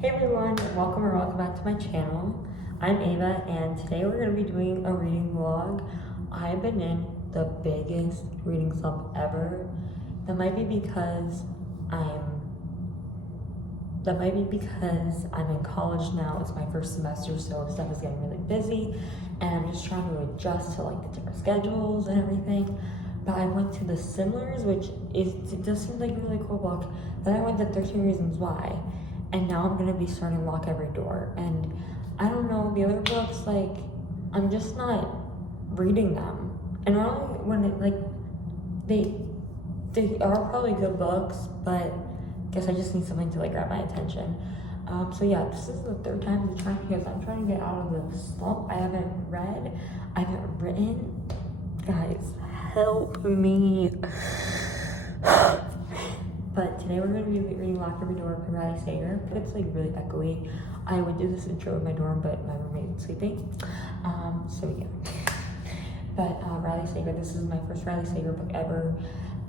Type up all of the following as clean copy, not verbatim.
Hey everyone, welcome back to my channel. I'm Ava and today we're going to be doing a reading vlog. I've been in the biggest reading slump ever. That might be because I'm I'm in college now. It's my first semester, so stuff is getting really busy and I'm just trying to adjust to like the different schedules and everything. But I went to the Similars, it does seem like a really cool book. Then I went to 13 Reasons Why, and now I'm gonna be starting Lock Every Door. And I don't know, the other books, like, I'm just not reading them. And normally when they they are probably good books, but I guess I just need something to like grab my attention. So yeah, this is the third time I'm trying because I'm trying to get out of the slump. I haven't read, I haven't written. Guys, help me. But today we're going to be reading Lock Every Door by Riley Sager. It's like really echoey. I would do this intro in my dorm, but my roommate was sleeping. So yeah. But Riley Sager, this is my first Riley Sager book ever.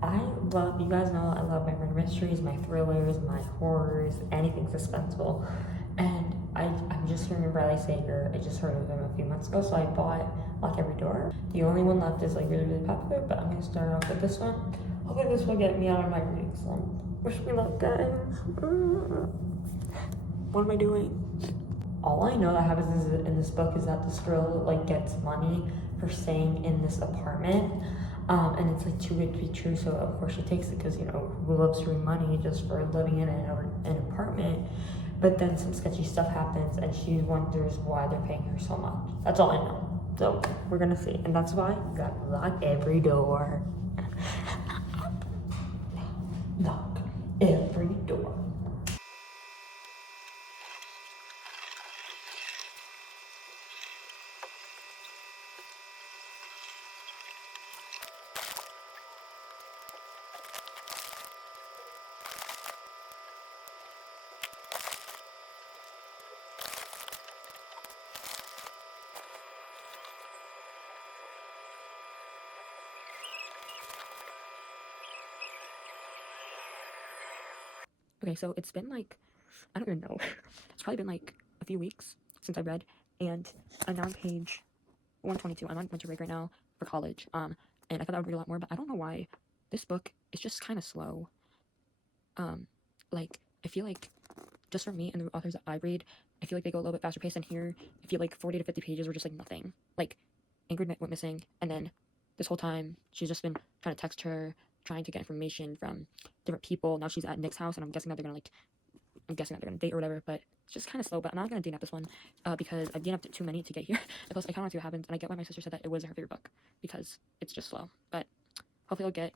You guys know I love my murder mysteries, my thrillers, my horrors, anything suspenseful. And I'm just hearing of Riley Sager. I just heard of him a few months ago, so I bought Lock Every Door. The only one left is like really, really popular, but I'm gonna start off with this one. Hopefully this will get me out of my reading slump. Wish me luck, guys. What am I doing? All I know that happens in this book is that this girl like gets money for staying in this apartment, and it's like too good to be true. So of course she takes it because you know who loves to money just for living in an apartment. But then some sketchy stuff happens, and she wonders why they're paying her so much. That's all I know. So we're gonna see, and that's why you gotta lock every door. Lock every door. Okay, so it's been like, I don't even know. It's probably been like a few weeks since I read, and I'm now on page 122. I'm on winter break right now for college, and I thought I would read a lot more, but I don't know why. This book is just kind of slow. Um, like, I feel like, just for me and the authors that I read, I feel like they go a little bit faster paced, and here, I feel like 40 to 50 pages were just like nothing. Like, Ingrid went missing, and then this whole time, she's just been trying to text her, trying to get information from different people. Now she's at Nick's house, and I'm guessing that they're gonna date or whatever, but it's just kind of slow. But I'm not gonna DNF this one because I've DNF'd too many to get here. And plus, I kind of want to see what happens, and I get why my sister said that it was her favorite book because it's just slow. But hopefully, I'll get.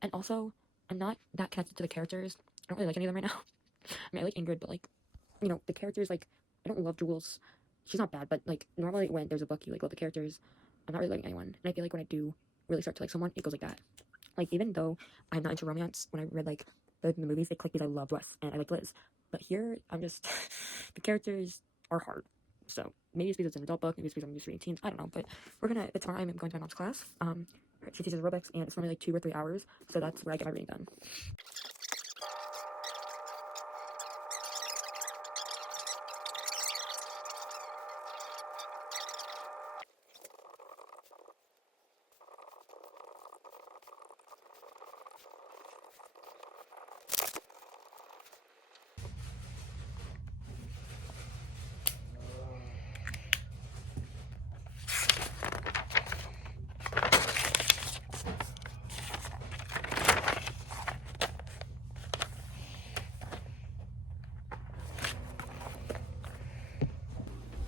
And also, I'm not that connected to the characters. I don't really like any of them right now. I mean, I like Ingrid, but like, you know, the characters like I don't love Jules. She's not bad, but like normally when there's a book you like love the characters, I'm not really liking anyone. And I feel like when I do really start to like someone, it goes like that. Like even though I'm not into romance, when I read like the movies, they click because I love Wes and I like Liz. But here, I'm just the characters are hard. So maybe it's because it's an adult book, maybe it's because I'm just reading teens. I don't know. But it's tomorrow. I'm going to my mom's class. She teaches aerobics, and it's normally like 2 or 3 hours. So that's where I get my reading done.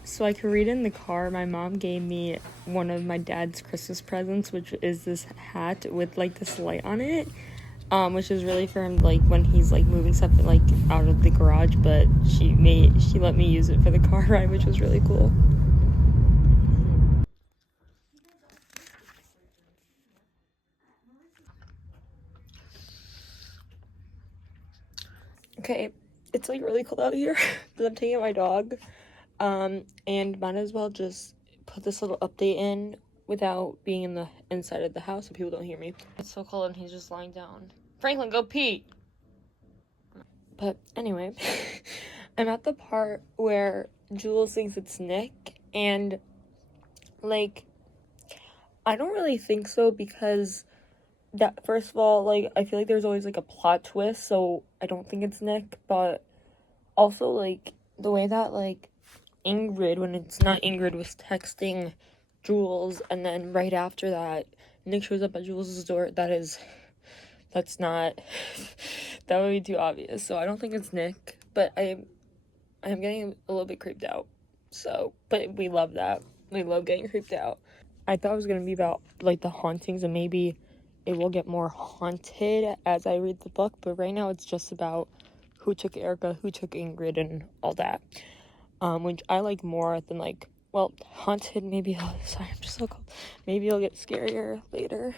So I could read in the car. My mom gave me one of my dad's Christmas presents, which is this hat with like this light on it, which is really for him like when he's like moving stuff like out of the garage. But she let me use it for the car ride, which was really cool. Okay, it's like really cold out here because I'm taking out my dog. And might as well just put this little update in without being in the inside of the house so people don't hear me. It's so cold and he's just lying down. Franklin, go pee! But anyway, I'm at the part where Jules thinks it's Nick, and, like, I don't really think so because that, first of all, like, I feel like there's always, like, a plot twist, so I don't think it's Nick, but also, like, the way that, like, Ingrid, when it's not Ingrid, was texting Jules, and then right after that, Nick shows up at Jules' door, that's not, that would be too obvious, so I don't think it's Nick, but I am getting a little bit creeped out, so, but we love that. We love getting creeped out. I thought it was going to be about, like, the hauntings, and maybe it will get more haunted as I read the book, but right now it's just about who took Erica, who took Ingrid, and all that, which I like more than, like, well, haunted, maybe, oh, sorry, I'm just so cold, maybe it'll get scarier later.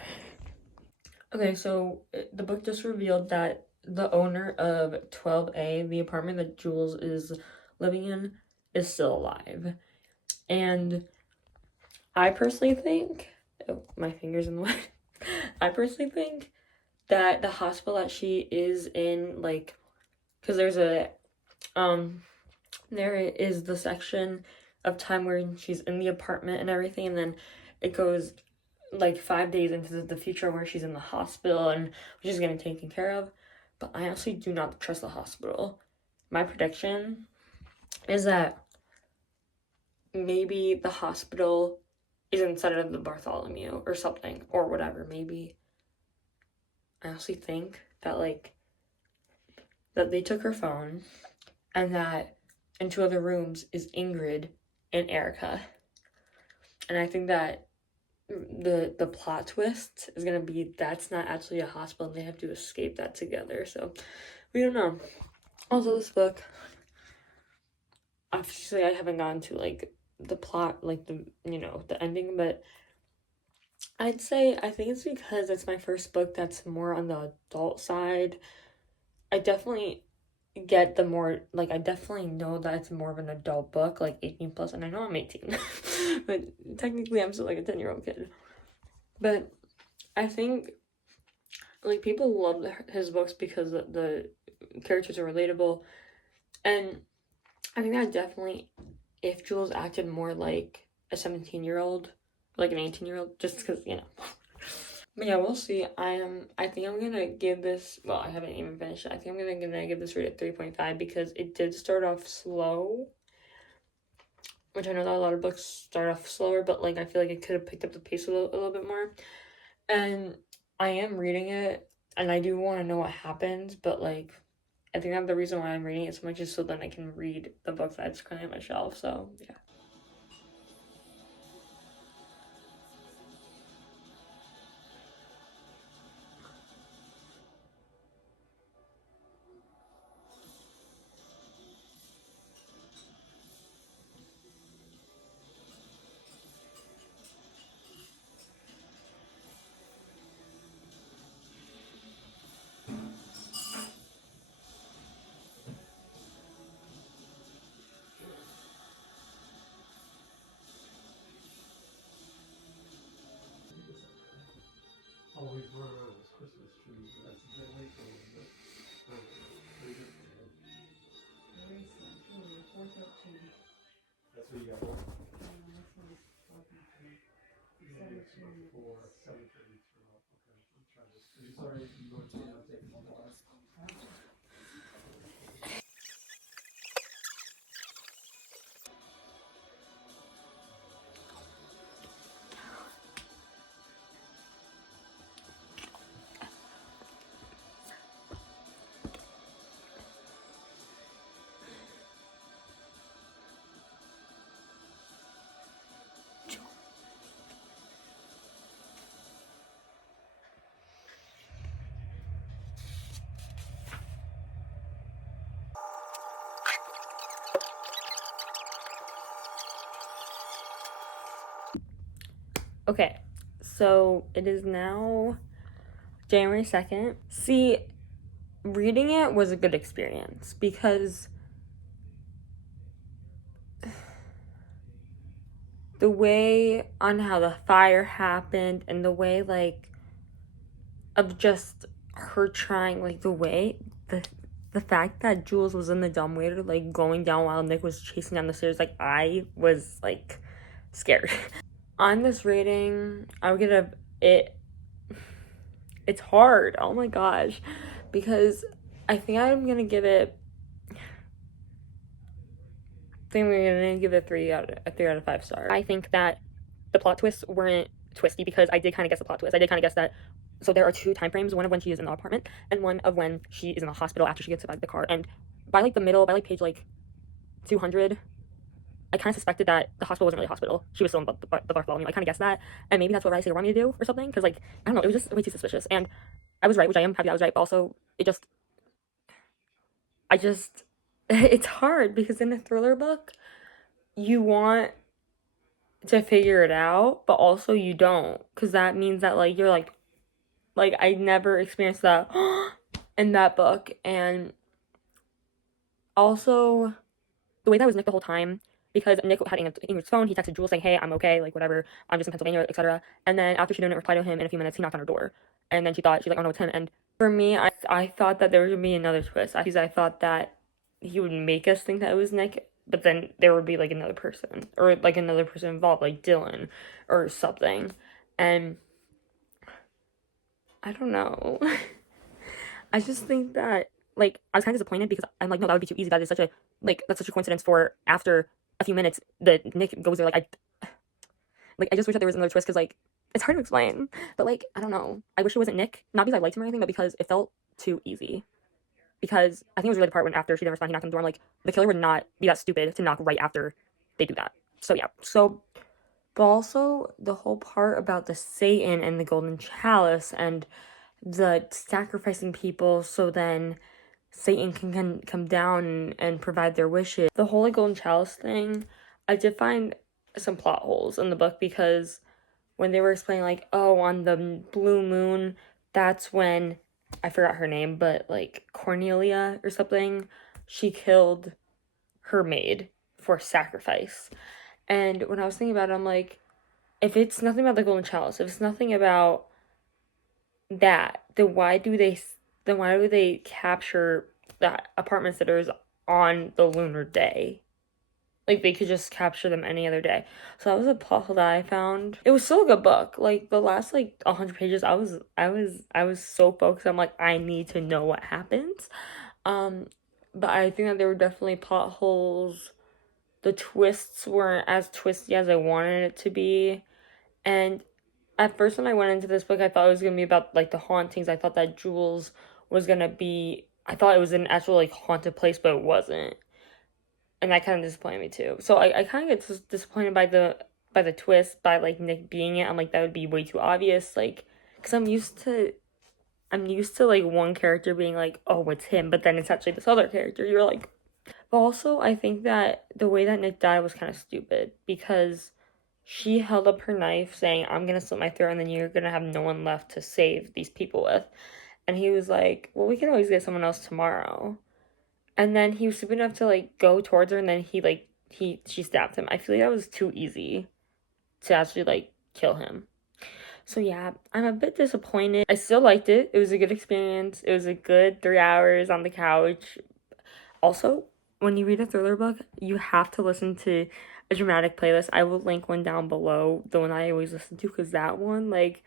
Okay, so the book just revealed that the owner of 12A, the apartment that Jules is living in, is still alive. And I personally think, oh, my finger's in the way. I personally think that the hospital that she is in, like, because there is the section of time where she's in the apartment and everything, and then it goes like 5 days into the future where she's in the hospital and she's getting taken care of. But I honestly do not trust the hospital. My prediction is that maybe the hospital is inside of the Bartholomew or something, or whatever. Maybe I honestly think that, like, that they took her phone, and that in two other rooms is Ingrid and Erica. And I think that the plot twist is gonna be that's not actually a hospital and they have to escape that together. So we don't know. Also, this book, obviously I haven't gotten to, like, the plot, like, the ending, but I'd say I think it's because it's my first book that's more on the adult side. I definitely get the more, like, I definitely know that it's more of an adult book, like 18 plus, and I know I'm 18 but technically I'm still like a 10-year-old kid. But I think, like, people love his books because the characters are relatable, and I think that definitely, if Jules acted more like a 17-year-old, like an 18-year-old, just because, But yeah, we'll see. I think I'm gonna give this, well, I haven't even finished it. I think I'm gonna give this rate at 3.5 because it did start off slow, which I know that a lot of books start off slower, but, like, I feel like it could have picked up the pace a little bit more. And I am reading it, and I do want to know what happens, but, like, I think that the reason why I'm reading it so much is so then I can read the book that's currently on my shelf, so, yeah. Okay, so it is now January 2nd. See, reading it was a good experience because the way on how the fire happened and the way, like, of just her trying, like, the way the fact that Jules was in the dumbwaiter, like, going down while Nick was chasing down the stairs, like, I was, like, scared. On this rating, I would give it, it's hard, oh my gosh, because I think I'm gonna give it, a 3 out of 5 stars. I think that the plot twists weren't twisty because I did kind of guess the plot twist. I did kind of guess that. So there are 2 time frames, one of when she is in the apartment and one of when she is in the hospital after she gets hit by the car. And by like the middle, by like page like 200, I kind of suspected that the hospital wasn't really a hospital. She was still in the bar volume. I kind of guessed that, and maybe that's what Riley wanted me to do or something. Because like I don't know, it was just way too suspicious. And I was right, which I am happy I was right. But also, it's hard because in a thriller book, you want to figure it out, but also you don't, because that means that like you're like I never experienced that in that book. And also the way that was Nick the whole time, because Nick had Ingrid's phone, he texted Jules saying, hey, I'm okay, like whatever, I'm just in Pennsylvania, etc. And then after she didn't reply to him in a few minutes, he knocked on her door, and then she's like, oh no, it's him. And for me, I thought that there was gonna be another twist. I thought that he would make us think that it was Nick, but then there would be like another person, or like another person involved, like Dylan or something. And I don't know. I just think that like I was kind of disappointed because I'm like, no, that would be too easy. That is such a that's such a coincidence for after a few minutes the Nick goes there. I just wish that there was another twist because like it's hard to explain. But like I don't know. I wish it wasn't Nick, not because I liked him or anything, but because it felt too easy. Because I think it was really the part when after she didn't respond, he knocked on the door. I'm like, the killer would not be that stupid to knock right after they do that. So yeah. But also the whole part about the Satan and the golden chalice and the sacrificing people so then Satan can come down and provide their wishes. The whole like golden chalice thing, I did find some plot holes in the book because when they were explaining like, oh, on the blue moon, that's when I forgot her name, but like Cornelia or something, she killed her maid for sacrifice. And when I was thinking about it, I'm like, if it's nothing about the golden chalice, if it's nothing about that, then why do they capture the apartment sitters on the lunar day? Like they could just capture them any other day. So that was a plot hole that I found. It was still a good book. Like the last like 100 pages, I was so focused. I'm like, I need to know what happens. But I think that there were definitely plot holes. The twists weren't as twisty as I wanted it to be. And at first when I went into this book, I thought it was gonna be about like the hauntings. I thought that Jules was gonna be, I thought it was an actual like haunted place, but it wasn't. And that kind of disappointed me too. So I kind of get disappointed by the twist, by like Nick being it. I'm like, that would be way too obvious, like, because I'm used to like one character being like, oh, it's him, but then it's actually this other character. You're like, but also I think that the way that Nick died was kind of stupid because she held up her knife saying, I'm gonna slit my throat and then you're gonna have no one left to save these people with. And he was like, well, we can always get someone else tomorrow. And then he was stupid enough to like go towards her and then she stabbed him. I feel like that was too easy to actually like kill him. So yeah, I'm a bit disappointed. I still liked it. It was a good experience. It was a good 3 hours on the couch. Also, when you read a thriller book, you have to listen to a dramatic playlist. I will link one down below, the one I always listen to, because that one, like,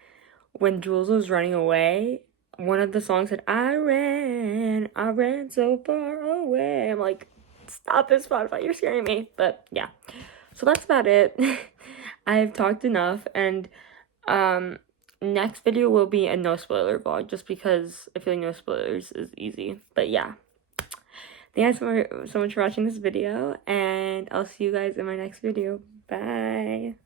when Jules was running away, one of the songs said, I ran so far away. I'm like, stop it, Spotify, you're scaring me. But yeah, so that's about it. I've talked enough, and next video will be a no spoiler vlog, just because I feel like no spoilers is easy. But yeah, thank you guys so much for watching this video, and I'll see you guys in my next video. Bye.